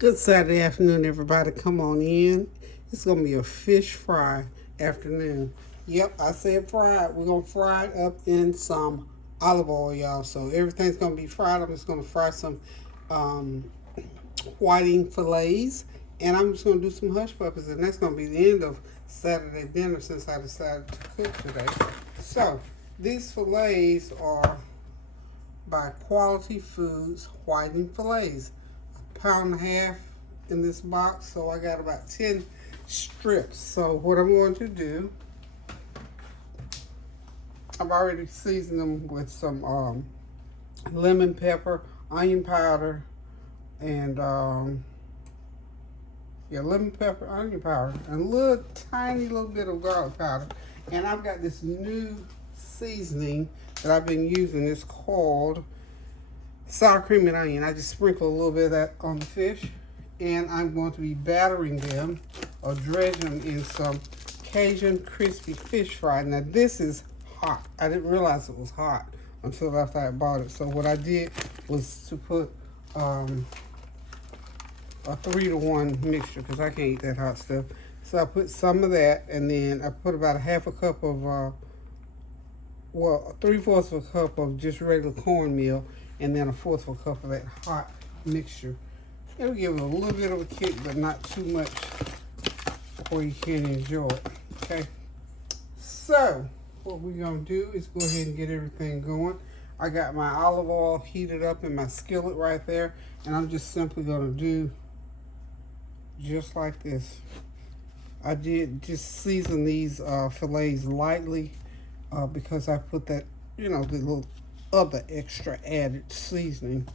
Good Saturday afternoon, everybody. Come on in. It's going to be a fish fry afternoon. Yep, I said fried. We're going to fry it up in some olive oil, y'all. So everything's going to be fried. I'm just going to fry some um, whiting fillets. And I'm just going to do some hush puppies. And that's going to be the end of Saturday dinner since I decided to cook today. So these fillets are by Quality Foods Whiting Fillets. Pound and a half in this box, so I got about 10 strips. So what I'm going to do, I've already seasoned them with some lemon pepper, onion powder, and lemon pepper, onion powder, and a little tiny little bit of garlic powder. And I've got this new seasoning that I've been using. It's called sour cream and onion. I just sprinkle a little bit of that on the fish, and I'm going to be battering them or dredging them in some Cajun crispy fish fry. Now this is hot. I didn't realize it was hot until after I bought it. So what I did was to put a 3-to-1 mixture because I can't eat that hot stuff. So I put some of that, and then I put about a half a cup of 3/4 of a cup of just regular cornmeal, and then a 1/4 of a cup of that hot mixture. It'll give it a little bit of a kick, but not too much where you can't enjoy it. Okay. So what we're gonna do is go ahead and get everything going. I got my olive oil heated up in my skillet right there, and I'm just simply gonna do just like this. I did just season these fillets lightly because I put that, the little other extra added seasoning.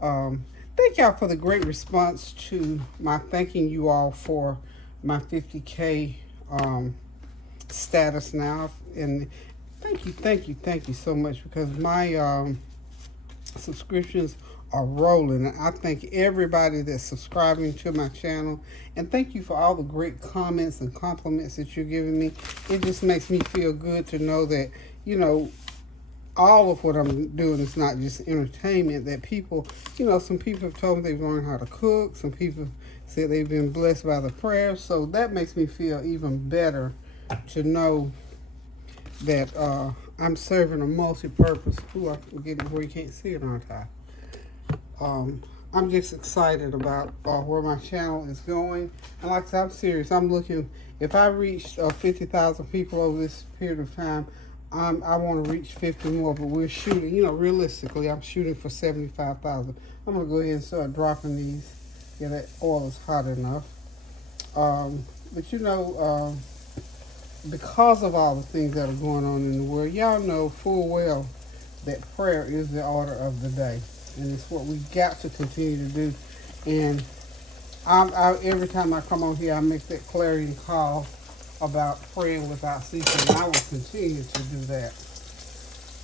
Thank y'all for the great response to my thanking you all for my 50K status now. And thank you so much because my subscriptions are rolling. And I thank everybody that's subscribing to my channel. And thank you for all the great comments and compliments that you're giving me. It just makes me feel good to know that, all of what I'm doing is not just entertainment, that people, some people have told me they've learned how to cook. Some people said they've been blessed by the prayers. So that makes me feel even better to know that I'm serving a multi-purpose. Ooh, I'm getting where you can't see it, aren't I? I'm just excited about where my channel is going. And like I said, I'm serious. I'm looking, if I reach 50,000 people over this period of time, I want to reach 50 more, but we're shooting, realistically, I'm shooting for 75,000. I'm going to go ahead and start dropping these. Yeah, that oil is hot enough. But because of all the things that are going on in the world, y'all know full well that prayer is the order of the day. And it's what we got to continue to do. And every time I come on here, I make that clarion call about praying without ceasing. And I will continue to do that.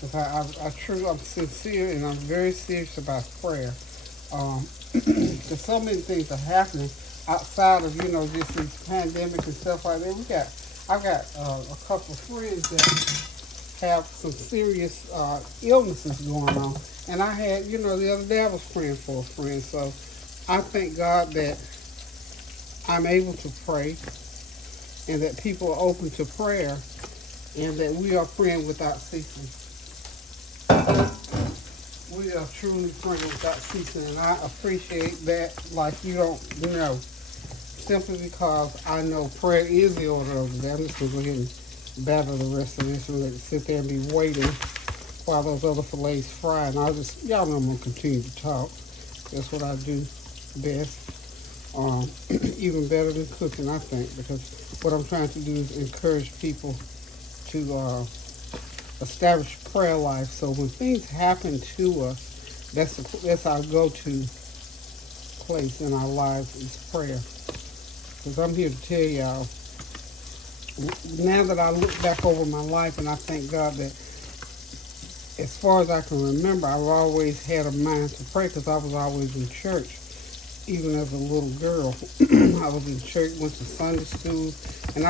Because I'm sincere and I'm very serious about prayer. Because so many things are happening outside of, just these pandemics and stuff like that. I've got a couple of friends that have some serious illnesses going on. And I had, the other day I was praying for a friend. So I thank God that I'm able to pray and that people are open to prayer and that we are praying without ceasing. We are truly praying without ceasing, and I appreciate that like you don't know. Simply because I know prayer is the order of the day. I'm just going to go ahead and batter the rest of this and let it sit there and be waiting while those other fillets fry. And y'all know I'm going to continue to talk. That's what I do best. Even better than cooking, I think, because what I'm trying to do is encourage people to establish prayer life. So when things happen to us, that's our go-to place in our lives is prayer. Because I'm here to tell y'all, now that I look back over my life and I thank God that as far as I can remember, I've always had a mind to pray because I was always in church. Even as a little girl, I was in church, went to Sunday school, and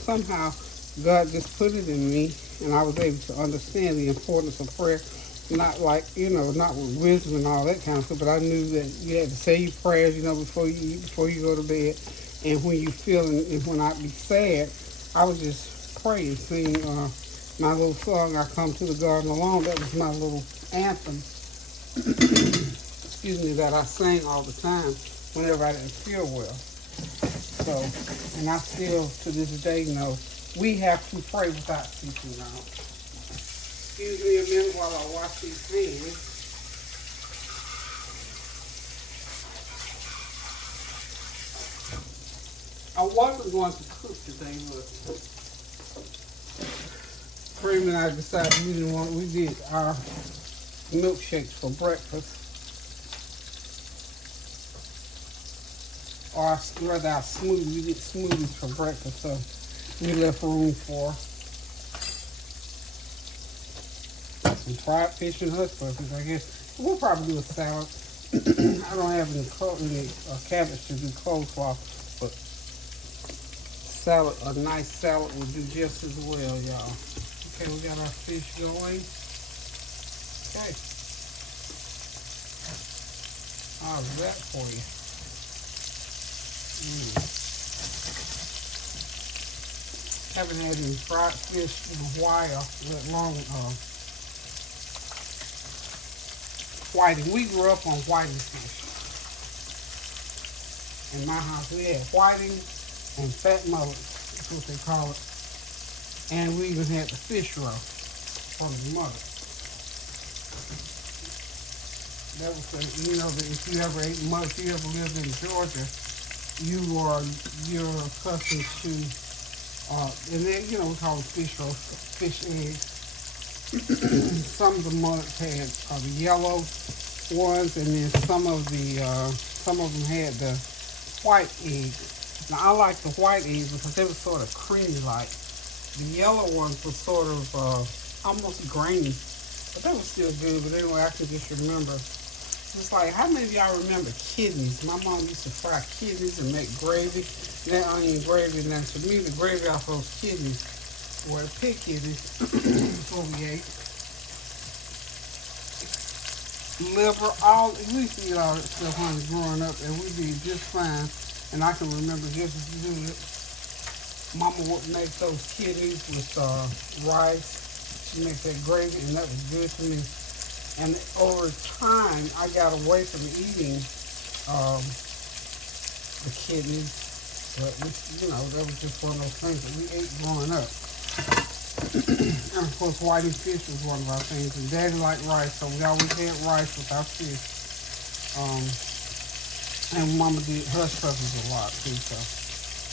somehow God just put it in me, and I was able to understand the importance of prayer. Not like, not with wisdom and all that kind of stuff, but I knew that you had to say your prayers, before you eat, before you go to bed. And when you feeling, and when I be sad, I would just pray and sing my little song, I Come to the Garden Alone. That was my little anthem, excuse me, that I sang all the time whenever I didn't feel well. So, and I still, to this day, know we have to pray without ceasing now. Excuse me a minute while I wash these hands. I wasn't going to cook today, but Freeman and I decided we did our milkshakes for breakfast. Or rather our smoothies. We did smoothies for breakfast, so we left room for some fried fish and hush puppies, I guess. We'll probably do a salad. I don't have any cabbage to do coleslaw, but salad, a nice salad would do just as well, y'all. Okay, we got our fish going. Okay. How's that for you? Haven't had any fried fish in a while. That long whiting. We grew up on whiting fish. In my house, we had whiting and fat mullets. That's what they call it. And we even had the fish roast from the mother. That was, that if you ever ate much, if you ever lived in Georgia, you're accustomed to, and then, we call it fish roast, fish eggs. Some of the mullets had the yellow ones, and then some of them had the white eggs. Now, I like the white eggs because they were sort of creamy-like. The yellow ones were sort of almost grainy, but they were still good. But anyway, I can just remember. It's like, how many of y'all remember kidneys? My mom used to fry kidneys and make gravy. That onion gravy, and to me, the gravy off those kidneys were pig kidneys before we ate. Liver, we used to eat all that stuff, honey, growing up, and we did just fine. And I can remember just as good. Mama would make those kidneys with rice. She makes that gravy, and that was good to me. And over time, I got away from eating the kidneys. But, that was just one of those things that we ate growing up. And, of course, whiting fish was one of our things. And Daddy liked rice, so we always had rice with our fish. And Mama did hush puppies a lot, too. So,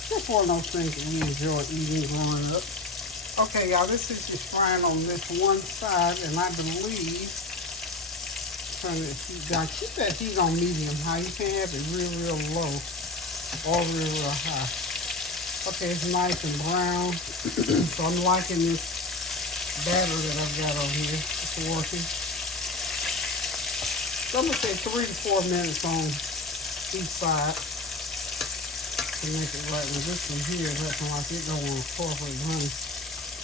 just one of those things that we enjoyed eating growing up. Okay, y'all, this is just frying on this one side, and I believe... Turn that heat down. Keep that heat on medium high. You can't have it real low or real high. Okay, it's nice and brown. So I'm liking this batter that I've got on here. It's working. So I'm going to say 3 to 4 minutes on each side to make it right. Now this one here is acting like it don't want to cooperate, honey.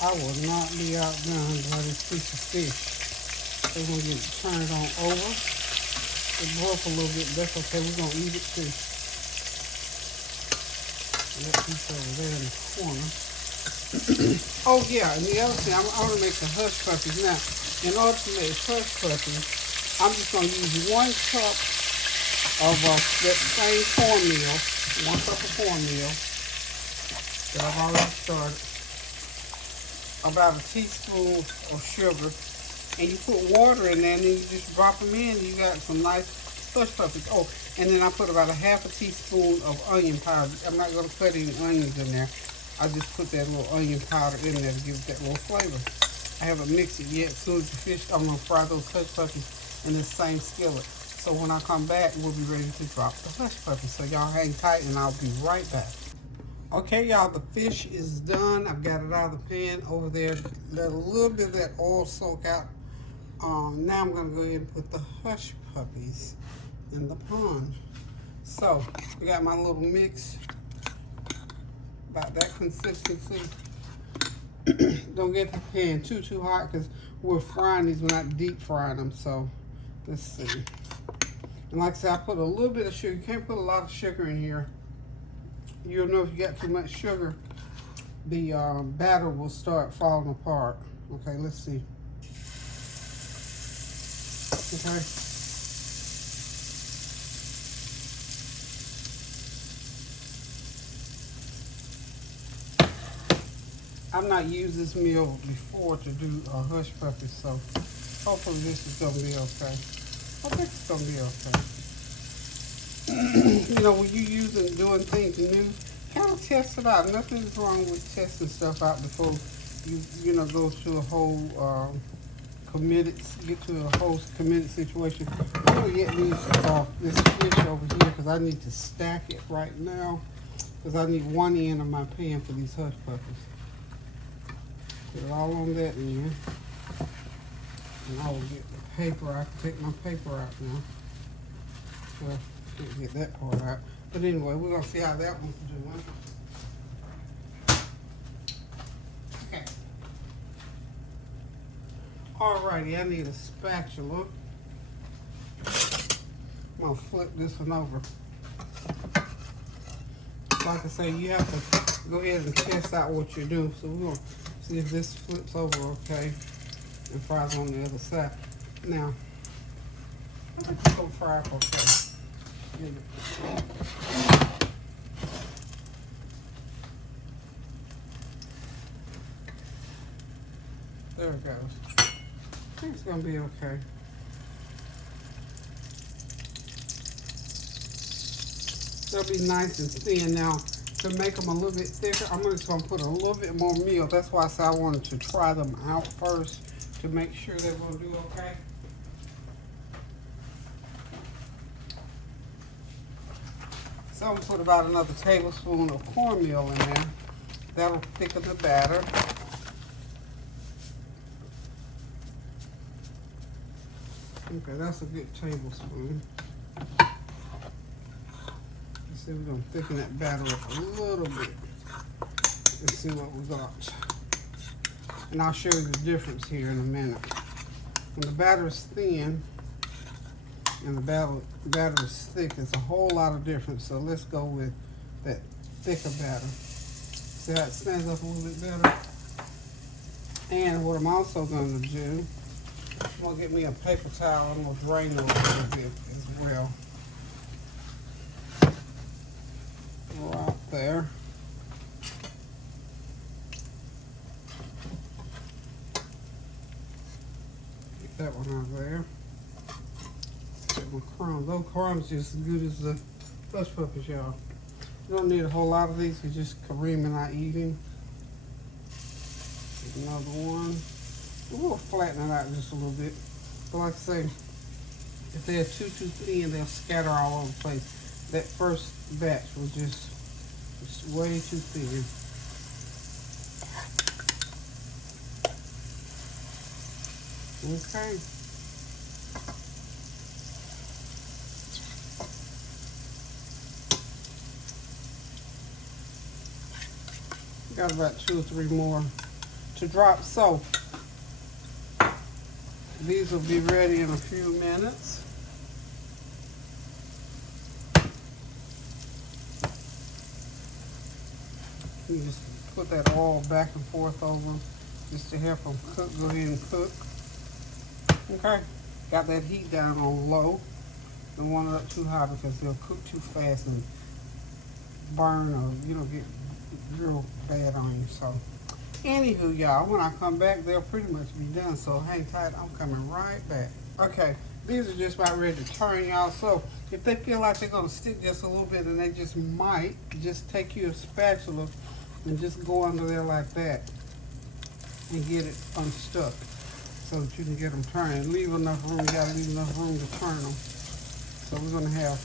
I will not be outdone by this piece of fish. We're going to get it turned on over. It broke a little bit. That's okay. We're going to eat it too. That piece over there in the corner. Oh, yeah. And the other thing, I'm going to make the hush puppies. Now, in order to make hush puppies, I'm just going to use 1 cup of that same cornmeal. 1 cup of cornmeal that I've already started. About a teaspoon of sugar. And you put water in there, and then you just drop them in, and you got some nice hush puppies. Oh, and then I put about a half a teaspoon of onion powder. I'm not going to put any onions in there. I just put that little onion powder in there to give it that little flavor. I haven't mixed it yet. As soon as the fish, I'm going to fry those hush puppies in the same skillet. So when I come back, we'll be ready to drop the hush puppies. So y'all hang tight, and I'll be right back. Okay, y'all, the fish is done. I've got it out of the pan over there. Let a little bit of that oil soak out. Now I'm going to go ahead and put the hush puppies in the pond. So, we got my little mix. About that consistency. Don't get the pan too hot, because we're frying these, we're not deep frying them. So let's see. And like I said, I put a little bit of sugar. You can't put a lot of sugar in here. You'll know if you got too much sugar, the batter will start falling apart. Okay, let's see. Okay. I've not used this meal before to do hush puppies, so hopefully this is gonna be okay. I think it's gonna be okay. You know, when you doing things new, kind of test it out. Nothing's wrong with testing stuff out before you know, go to a whole get to a whole committed situation. I'm gonna get this fish over here because I need to stack it right now because I need one end of my pan for these hush puppies. Put it all on that end. And I will get the paper. I can take my paper out now. Well, can't get that part out. But anyway, we're going to see how that one's doing. Okay. Alrighty, I need a spatula. I'm going to flip this one over. Like I say, you have to go ahead and test out what you're doing. So we're going to see if this flips over okay and fries on the other side. Now, I think it's going to fry up okay. There it goes. I think it's going to be okay. They'll be nice and thin. Now, to make them a little bit thicker, I'm just going to put a little bit more meal. That's why I said I wanted to try them out first to make sure they're going to do okay. So I'm going to put about another tablespoon of cornmeal in there. That'll thicken the batter. Okay, that's a good tablespoon. Let's see, we're going to thicken that batter up a little bit. Let's see what we got. And I'll show you the difference here in a minute. When the batter is thin and the batter is thick, it's a whole lot of difference. So let's go with that thicker batter. See how it stands up a little bit better? And what I'm also going to do, I'm going to get me a paper towel and we'll drain it a little bit as well. Right there. Get that one out of there. Get my crumbs. Those crumbs just as good as the hush puppies, y'all. You don't need a whole lot of these. You just Kareem and I eating. Another one. We'll flatten it out just a little bit. But like I say, if they're too thin, they'll scatter all over the place. That first batch was just way too thin. Okay. Got about 2 or 3 more to drop. So these will be ready in a few minutes. You just put that oil back and forth over just to help them cook. Go ahead and cook. Okay. Got that heat down on low. Don't want it up too high because they'll cook too fast and burn or, you know, get real bad on you. So, anywho, y'all, when I come back, they'll pretty much be done. So, hang tight. I'm coming right back. Okay. These are just about ready to turn, y'all. So, if they feel like they're going to stick just a little bit, and they just might, just take you a spatula and just go under there like that and get it unstuck so that you can get them turning. Leave enough room. You got to leave enough room to turn them. So we're going to have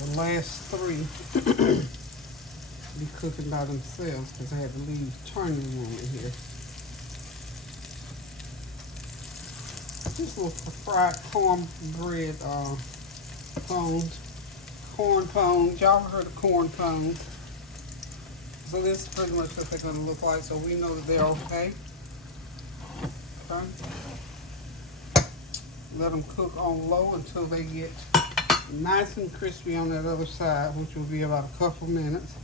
the last 3 be cooking by themselves because I had to leave turning room in here. This was fried cornbread pones. Corn pones. Y'all ever heard of corn pones? So this is pretty much what they're going to look like, so we know that they're okay. Okay. Let them cook on low until they get nice and crispy on that other side, which will be about a couple minutes.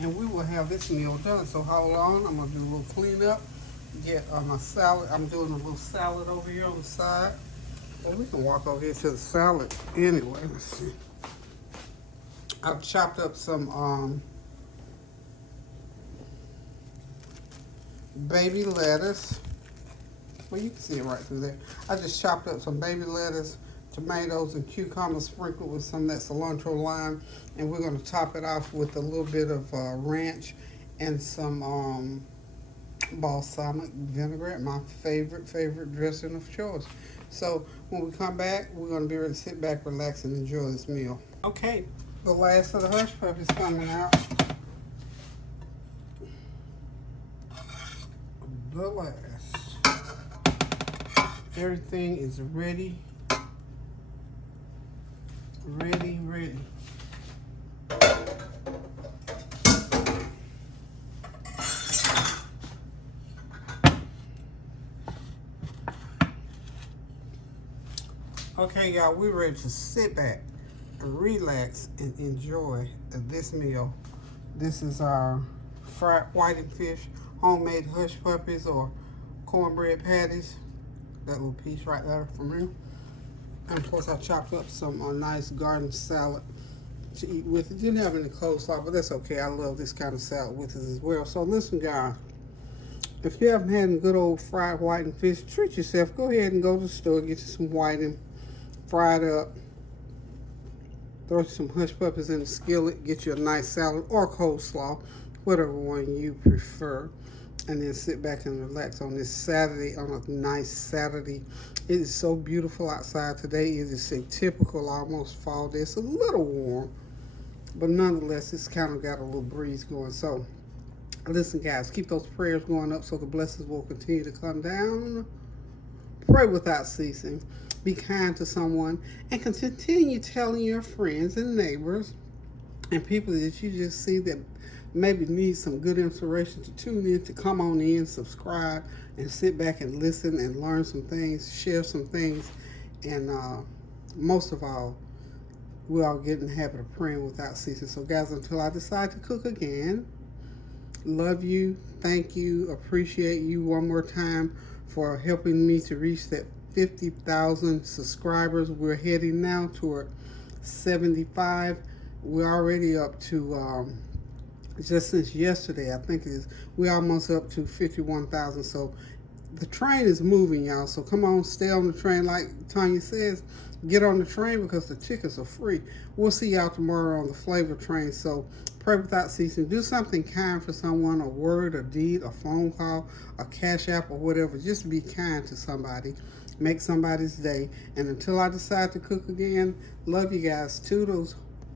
And we will have this meal done. So hold on, I'm gonna do a little cleanup, get my salad. I'm doing a little salad over here on the side. Well, we can walk over here to the salad anyway. Let's see. I've chopped up some baby lettuce. Well, you can see it right through there. I just chopped up some baby lettuce, tomatoes, and cucumbers sprinkled with some of that cilantro lime. And we're going to top it off with a little bit of ranch and some balsamic vinaigrette, my favorite dressing of choice. So when we come back, we're going to be ready to sit back, relax, and enjoy this meal. Okay, the last of the hush puppies coming out. The last. Everything is ready. Ready. Okay, y'all, we're ready to sit back, relax, and enjoy this meal. This is our fried whiting fish, homemade hush puppies, or cornbread patties. That little piece right there from here. And of course, I chopped up some nice garden salad to eat with it. Didn't have any coleslaw, but that's okay. I love this kind of salad with it as well. So listen, guys, if you haven't had a good old fried whiting fish, treat yourself. Go ahead and go to the store, get you some whiting, fry it up, throw some hush puppies in the skillet, get you a nice salad or coleslaw, whatever one you prefer. And then sit back and relax on this Saturday, on a nice Saturday. It is so beautiful outside today. It is a typical almost fall day. It's a little warm, but nonetheless, it's kind of got a little breeze going. So, listen, guys, keep those prayers going up so the blessings will continue to come down. Pray without ceasing. Be kind to someone, and continue telling your friends and neighbors and people that you just see that maybe need some good inspiration to tune in, to come on in, subscribe, and sit back and listen and learn some things, share some things, and most of all, we all get in the habit of praying without ceasing. So guys, until I decide to cook again, love you, thank you, appreciate you one more time for helping me to reach that 50,000 subscribers. We're heading now toward 75. We're already up to just since yesterday, I think it is, we're almost up to 51,000. So the train is moving, y'all. So come on, stay on the train. Like Tanya says, get on the train because the tickets are free. We'll see y'all tomorrow on the flavor train. So pray without ceasing. Do something kind for someone, a word, a deed, a phone call, a cash app, or whatever. Just be kind to somebody. Make somebody's day. And until I decide to cook again, love you guys. Toodles.